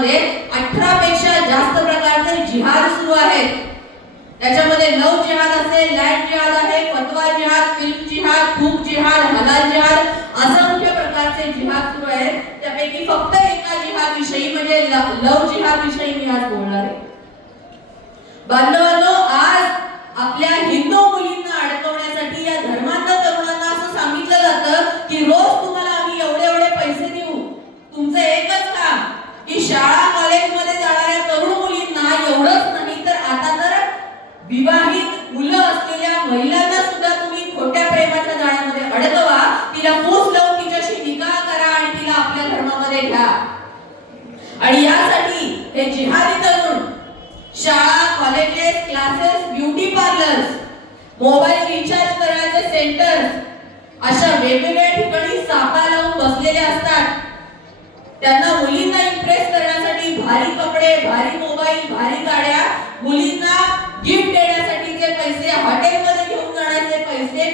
मध्ये अठरा पेक्षा जास्त प्रकारचे जिहाद सुरू आहेत. त्याच्यामध्ये लव जिहाद असेल लँड जिहाद आहे फतवा जिहाद फिल्म जिहाद भूक जिहाद हलाल जिहाद असंख्य प्रकारचे जिहाद सुरू आहेत. त्यापैकी फक्त एका जिहाद विषयी म्हणजे लव जिहाद विषयी मी आज बोलणार आहे. बांधव असलेल्या महिलांना सुद्धा तुम्ही खोट्या प्रेमाच्या जाळ्यामध्ये अडकवा. तिला फूस लावून तिच्याशी निकाह करा आणि तिला आपल्या धर्मामध्ये घ्या. आणि यासाठी हे जिहादी तरुण शाळा colleges classes beauty parlours mobile recharge करण्याचे सेंटर्स अशा वेगवेगळ्या ठिकाणी सापा लावून बसलेले असतात. त्यांना मुलींना इम्प्रेस करण्यासाठी भारी कपडे भारी मोबाईल भारी गाड्या मुली हॉटेलमध्ये घेऊन जाण्याचे पैसे